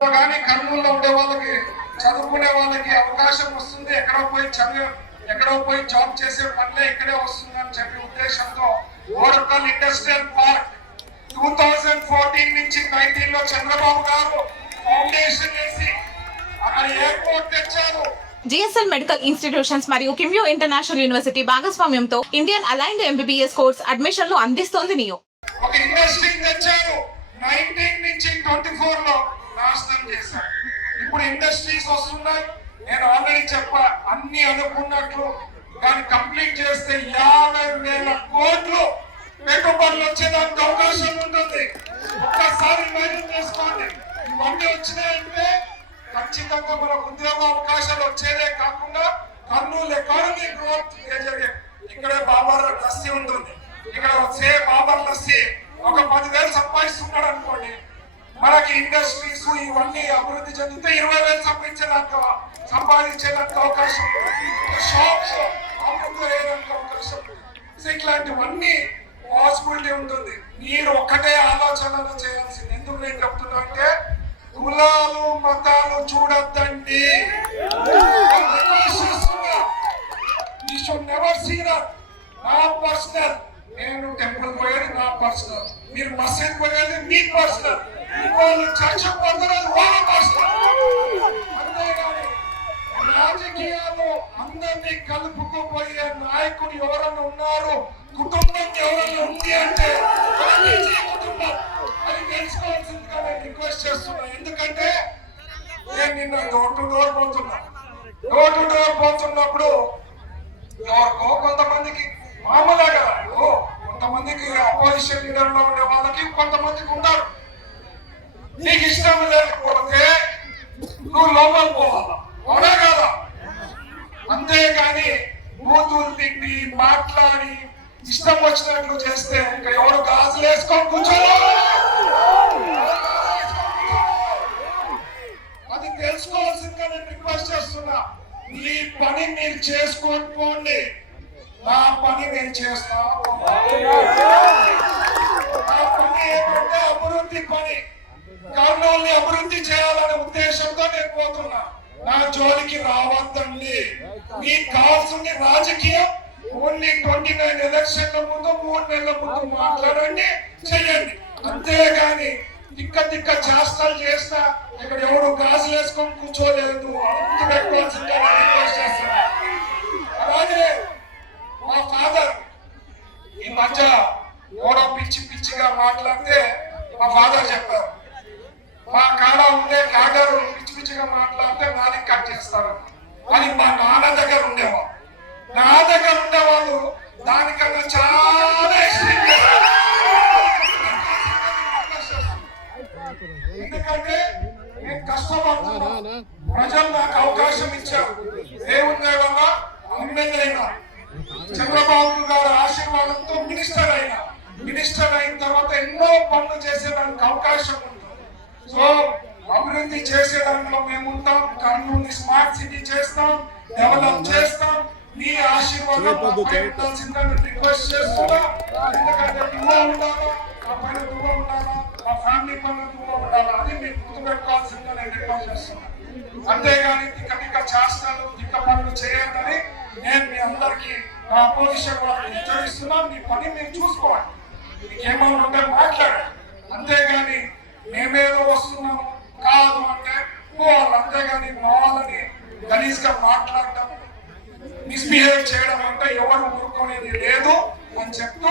కానీ కర్నూలులో ఉండే వాళ్ళకి చదువుకునే వాళ్ళకి అవకాశం వస్తుంది, ఎక్కడో పోయి జాబ్ చేసే పనులే ఇక్కడే వస్తుంది అని చెప్పి ఉద్దేశంతో ఓరకల్ ఇండస్ట్రియల్ పార్క్ 2014 నుంచి 19 లో చంద్రబాబు గారు ఫౌండేషన్ వేసి అక్కడ ఎయిర్పోర్ట్ తెచ్చారు. జిఎస్ఎల్ మెడికల్ ఇన్స్టిట్యూషన్స్ మరియు కిమ్యూ ఇంటర్నేషనల్ యూనివర్సిటీ భాగస్వామ్యంతో ఇండియన్ అలైన్డ్ ఎంబీబీఎస్ కోర్స్ అడ్మిషన్లు అందిస్తోంది నియో. ఒక ఇండస్ట్రీ తెచ్చారు, 19 నుంచి 24 లో నాశనం చేశారు. ఇప్పుడు ఇండస్ట్రీస్ వస్తున్నాయి. నేను ఆల్రెడీ చెప్పా, అన్ని అనుకున్నట్లు దాన్ని కంప్లీట్ చేస్తే 50,000 కోట్లు పెట్టుబడులు వచ్చేదానికి అవకాశం ఉంటుంది. ఒక్కసారి ఇమాజిన్ చేసుకోండి. ఇవన్నీ వచ్చినాయంటే ఖచ్చితంగా మనకు ఉద్యోగ అవకాశాలు వచ్చేదే కాకుండా కర్నూలు ఎకానమీ గ్రోత్ జరిగే. ఇక్కడే బాబర్ లస్సీ ఉంటుంది. ఇక్కడ వచ్చే బాబర్ లస్సీ ఒక 10,000 సంపాదిస్తున్నాడు అనుకోండి, మనకి ఇండస్ట్రీస్ ఇవన్నీ అభివృద్ధి చెందితే 20,000 సంపాదించేదానికి అవకాశం ఉంటుంది. షాప్స్ అభివృద్ధి అయ్యేదానికి అవకాశం ఉంటుంది. ఇట్లాంటివన్నీ పాసిబిలిటీ ఉంటుంది. మీరు ఒక్కటే ఆలోచనలు చేయాల్సింది. ఎందుకు నేను చెప్తున్నా అంటే, కులాలు మతాలు చూడొద్దండి. నా పర్సనల్, నేను టెంపుల్ పోయేది నా పర్సనల్, మీరు మసీద్ పోయేది మీ పర్సనల్, వాళ్ళు చర్చ పొందలేదు వాళ్ళ పర్సనల్. అంతేగాని రాజకీయాల్లో అందరినీ కలుపుకుపోయే నాయకుడు ఎవరన్నా ఉన్నారు, కుటుంబం ఎవరన్నా ఉంది అంటే కుటుంబం అది తెలుసుకోవాల్సిందిగా నేను రిక్వెస్ట్ చేస్తున్నా. ఎందుకంటే నేను నిన్న డోర్ టు డోర్ పోతున్నప్పుడు ఎవరికో కొంతమందికి మామూలుగా కొంతమందికి అపోజిషన్ లీడర్ లో ఉండే వాళ్ళకి కొంతమందికి ఉంటారు. నీకు ఇష్టం లేకపోతే నువ్వు లోపల పోవాలా, అవునా కదా? అంతేగాని బూతులు తిట్టి మాట్లాడి ఇష్టం వచ్చినట్లు చేస్తే ఇంకా ఎవరు గాజులు వేసుకొని కూర్చోవాలి. అది తెలుసుకోవాల్సిందిగా నేను రిక్వెస్ట్ చేస్తున్నా. మీ పని మీరు చేసుకొని పోండి, నా పని నేను చేస్తా. నా పని ఏంటంటే అభివృద్ధి పని. కర్నూలుని అభివృద్ధి చేయాలనే ఉద్దేశంతో నేను పోతున్నా. నా జోలికి రావద్దండి. మీకు కావాల్సింది రాజకీయం ఓన్లీ 29 ఎలక్షన్ల ముందు 3 నెలల ముందు మాట్లాడండి, చెయ్యండి. అంతేగాని తిక్క చేష్టలు చేస్తా ఇక్కడ ఎవరు గాజులు వేసుకొని కూర్చోలేదు. అంతు పెట్టుకోవాల్సిందే రిక్వెస్ట్ చేస్తున్నా. అలాగే మా ఫాదర్ ఈ మధ్య కూడా పిచ్చిగా మాట్లాడితే మా ఫాదర్ చెప్పారు, మా కాడ ఉండే కాగరు పిచ్చిగా మాట్లాడితే నాని కట్ చేస్తారు అని మా నాన్న దగ్గర ఉండేవాళ్ళు. నా దగ్గర ఉండేవాళ్ళు దానికన్నా చాలా ఎక్స్ట్రీమ్. ఎందుకంటే నేను కష్టపడుతున్నా, ప్రజలు నాకు అవకాశం ఇచ్చారు. దేవుని వల్ల ఎమ్మెల్యే అయినా, చంద్రబాబు గారి ఆశీర్వాదంతో మినిస్టర్ అయిన తర్వాత ఎన్నో పనులు చేసేదానికి అవకాశం ఉంటుంది. సో అభివృద్ధి చేసే దాంట్లో మేము ఉంటాం. కర్నూలుని స్మార్ట్ సిటీ చేస్తాం, డెవలప్ చేస్తాం. మీ ఆశీర్వాదం రిక్వెస్ట్ చేస్తున్నా. ఎందుకంటే నువ్వు ఉండాలా, మా పైన నువ్వు ఉండాలా, మా ఫ్యామిలీ పైన నువ్వు ఉండాలా, అది మీరు గుర్తుపెట్టుకోవాల్సిందిగా నేను రిక్వెస్ట్ చేస్తున్నా. అంతేగాని తిక్క చేస్తాను, తిక్క పనులు చేయాలని నేను మీ అందరికీ నా అపోజిషన్ వాళ్ళకి హెచ్చరిస్తున్నా. మీ పని మీరు చూసుకోవాలి, మీకేమన్నా ఉంటే మాట్లాడండి. అంతేగాని మేమేదో వస్తున్నాము కాదు అంటే పోవాలి. అంతేగాని మా వాళ్ళని గలీజ్గా మాట్లాడటం, మిస్బిహేవ్ చేయడం అంటే ఎవరు ఊరుకునేది లేదు అని చెప్తూ